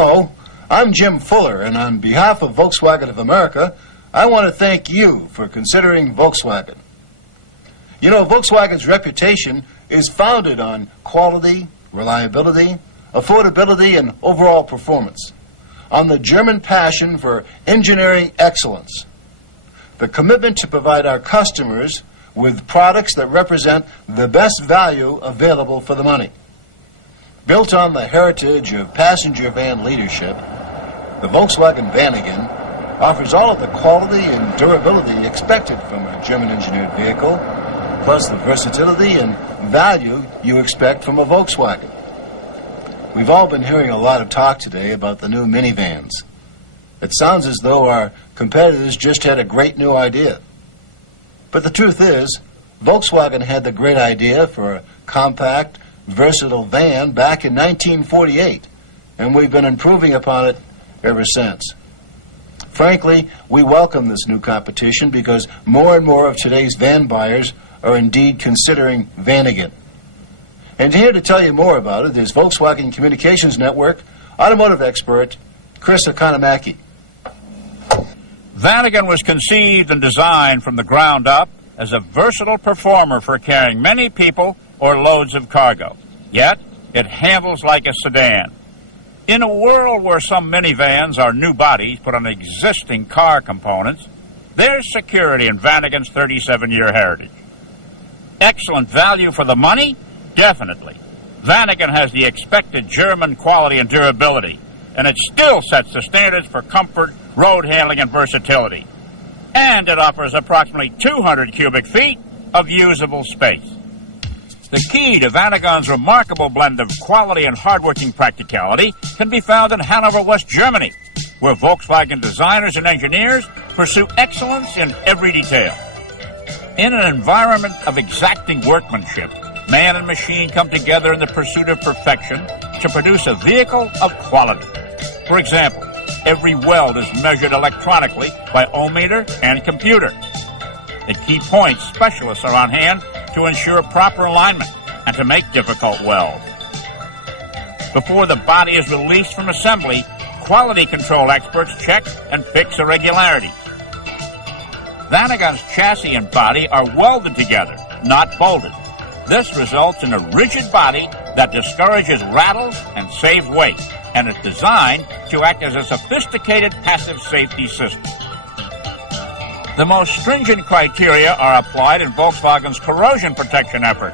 Hello, I'm Jim Fuller, and on behalf of Volkswagen of America, I want to thank you for considering Volkswagen. You know, Volkswagen's reputation is founded on quality, reliability, affordability, and overall performance, on the German passion for engineering excellence, the commitment to provide our customers with products that represent the best value available for the money. Built on the heritage of passenger van leadership, the Volkswagen Vanagon offers all of the quality and durability expected from a German-engineered vehicle, plus the versatility and value you expect from a Volkswagen. We've all been hearing a lot of talk today about the new minivans. It sounds as though our competitors just had a great new idea. But the truth is, Volkswagen had the great idea for a compact, versatile van back in 1948, and we've been improving upon it ever since. Frankly, we welcome this new competition because more and more of today's van buyers are indeed considering Vanagon. And here to tell you more about it is Volkswagen Communications Network automotive expert Chris Economaki. Vanagon was conceived and designed from the ground up as a versatile performer for carrying many people or loads of cargo. Yet, it handles like a sedan. In a world where some minivans are new bodies put on existing car components, there's security in Vanagon's 37-year heritage. Excellent value for the money? Definitely. Vanagon has the expected German quality and durability, and it still sets the standards for comfort, road handling, and versatility. And it offers approximately 200 cubic feet of usable space. The key to Vanagon's remarkable blend of quality and hardworking practicality can be found in Hanover, West Germany, where Volkswagen designers and engineers pursue excellence in every detail. In an environment of exacting workmanship, man and machine come together in the pursuit of perfection to produce a vehicle of quality. For example, every weld is measured electronically by ohm-meter and computer. At key points, specialists are on hand to ensure proper alignment and to make difficult welds. Before the body is released from assembly, quality control experts check and fix irregularities. Vanagon's chassis and body are welded together, not bolted. This results in a rigid body that discourages rattles and saves weight, and is designed to act as a sophisticated passive safety system. The most stringent criteria are applied in Volkswagen's corrosion protection effort,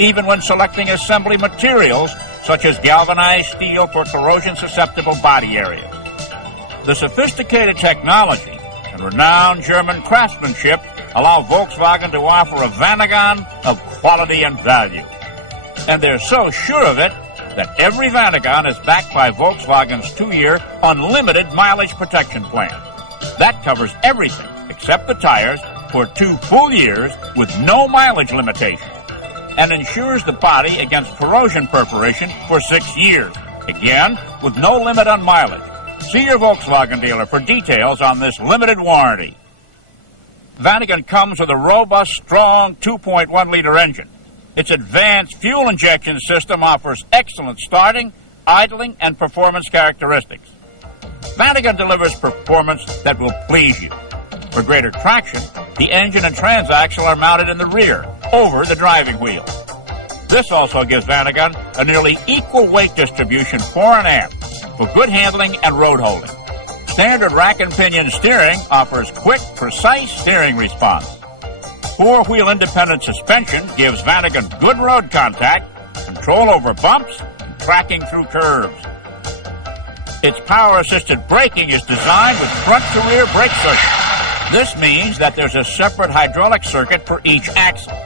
even when selecting assembly materials such as galvanized steel for corrosion-susceptible body areas. The sophisticated technology and renowned German craftsmanship allow Volkswagen to offer a Vanagon of quality and value. And they're so sure of it that every Vanagon is backed by Volkswagen's 2-year unlimited mileage protection plan. That covers everything except the tires for 2 full years with no mileage limitation, and insures the body against corrosion perforation for 6 years, again with no limit on mileage. See your Volkswagen dealer for details on this limited warranty. Vanagon comes with a robust, strong 2.1-liter engine. Its advanced fuel injection system offers excellent starting, idling, and performance characteristics. Vanagon delivers performance that will please you. For greater traction, the engine and transaxle are mounted in the rear, over the driving wheel. This also gives Vanagon a nearly equal weight distribution fore and aft for good handling and road holding. Standard rack and pinion steering offers quick, precise steering response. 4-wheel independent suspension gives Vanagon good road contact, control over bumps, and tracking through curves. Its power-assisted braking is designed with front-to-rear brake circuits. This means that there's a separate hydraulic circuit for each axle.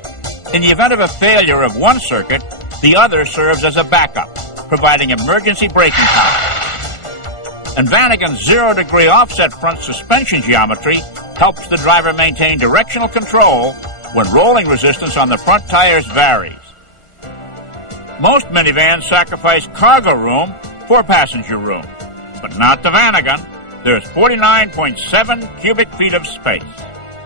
In the event of a failure of one circuit, the other serves as a backup, providing emergency braking power. And Vanagon's 0-degree offset front suspension geometry helps the driver maintain directional control when rolling resistance on the front tires varies. Most minivans sacrifice cargo room for passenger room, but not the Vanagon. There's 49.7 cubic feet of space.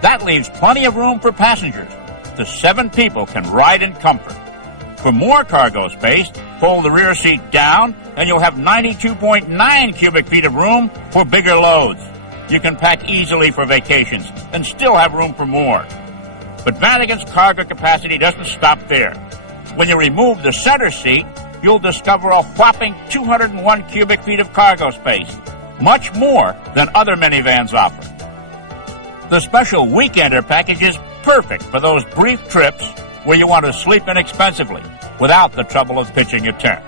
That leaves plenty of room for passengers. The 7 people can ride in comfort. For more cargo space, fold the rear seat down and you'll have 92.9 cubic feet of room for bigger loads. You can pack easily for vacations and still have room for more. But Vanagon's cargo capacity doesn't stop there. When you remove the center seat, you'll discover a whopping 201 cubic feet of cargo space, much more than other minivans offer. The special Weekender package is perfect for those brief trips where you want to sleep inexpensively without the trouble of pitching a tent.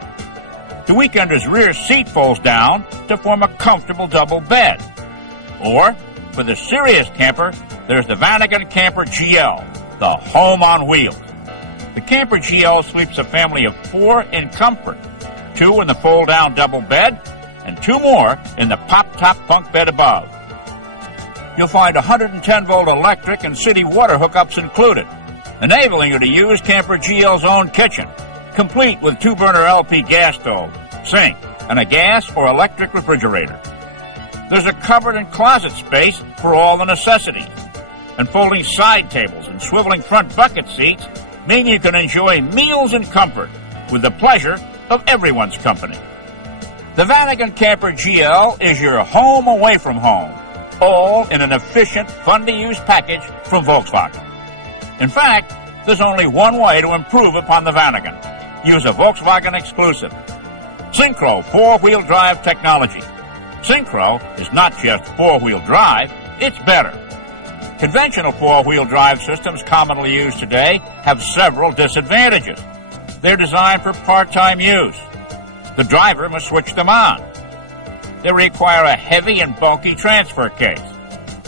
The Weekender's rear seat folds down to form a comfortable double bed. Or, for the serious camper, there's the Vanagon Camper GL, the home on wheels. The Camper GL sleeps a family of 4 in comfort, 2 in the fold-down double bed, and 2 more in the pop-top bunk bed above. You'll find 110-volt electric and city water hookups included, enabling you to use Camper GL's own kitchen, complete with 2-burner LP gas stove, sink, and a gas or electric refrigerator. There's a cupboard and closet space for all the necessities, and folding side tables and swiveling front bucket seats mean you can enjoy meals in comfort with the pleasure of everyone's company. The Vanagon Camper GL is your home away from home, all in an efficient, fun-to-use package from Volkswagen. In fact, there's only one way to improve upon the Vanagon. Use a Volkswagen exclusive, Synchro 4-wheel drive technology. Synchro is not just 4-wheel drive, it's better. Conventional 4-wheel drive systems commonly used today have several disadvantages. They're designed for part-time use. The driver must switch them on. They require a heavy and bulky transfer case.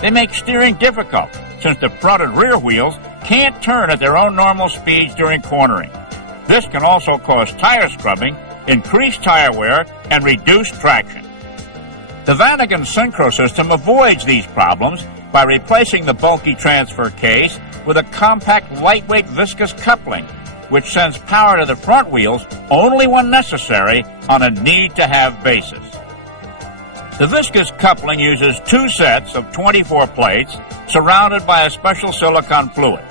They make steering difficult since the front and rear wheels can't turn at their own normal speeds during cornering. This can also cause tire scrubbing, increased tire wear, and reduced traction. The Vanagon Synchro system avoids these problems by replacing the bulky transfer case with a compact, lightweight, viscous coupling, which sends power to the front wheels only when necessary on a need-to-have basis. The viscous coupling uses 2 sets of 24 plates surrounded by a special silicone fluid.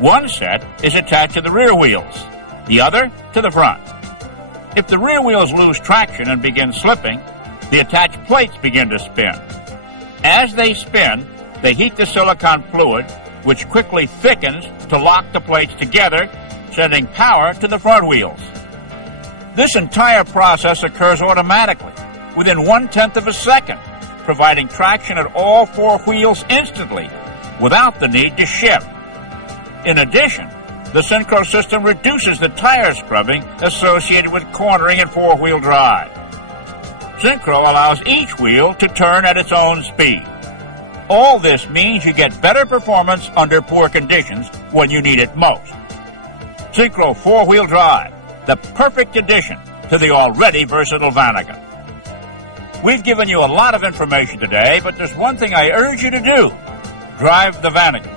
One set is attached to the rear wheels, the other to the front. If the rear wheels lose traction and begin slipping, the attached plates begin to spin. As they spin, they heat the silicone fluid, which quickly thickens to lock the plates together, sending power to the front wheels. This entire process occurs automatically, within 1/10 of a second, providing traction at all 4 wheels instantly, without the need to shift. In addition, the Synchro system reduces the tire scrubbing associated with cornering and 4-wheel drive. Synchro allows each wheel to turn at its own speed. All this means you get better performance under poor conditions when you need it most. Synchro 4-wheel drive, the perfect addition to the already versatile Vanagon. We've given you a lot of information today, but there's one thing I urge you to do. Drive the Vanagon.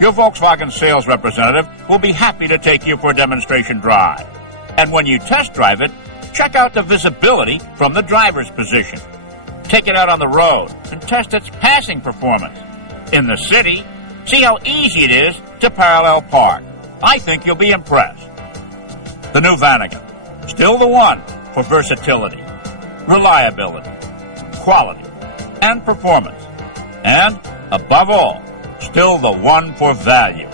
Your Volkswagen sales representative will be happy to take you for a demonstration drive. And when you test drive it, check out the visibility from the driver's position. Take it out on the road and test its passing performance. In the city, see how easy it is to parallel park. I think you'll be impressed. The new Vanagon, still the one for versatility, reliability, quality, and performance. And, above all, still the one for value.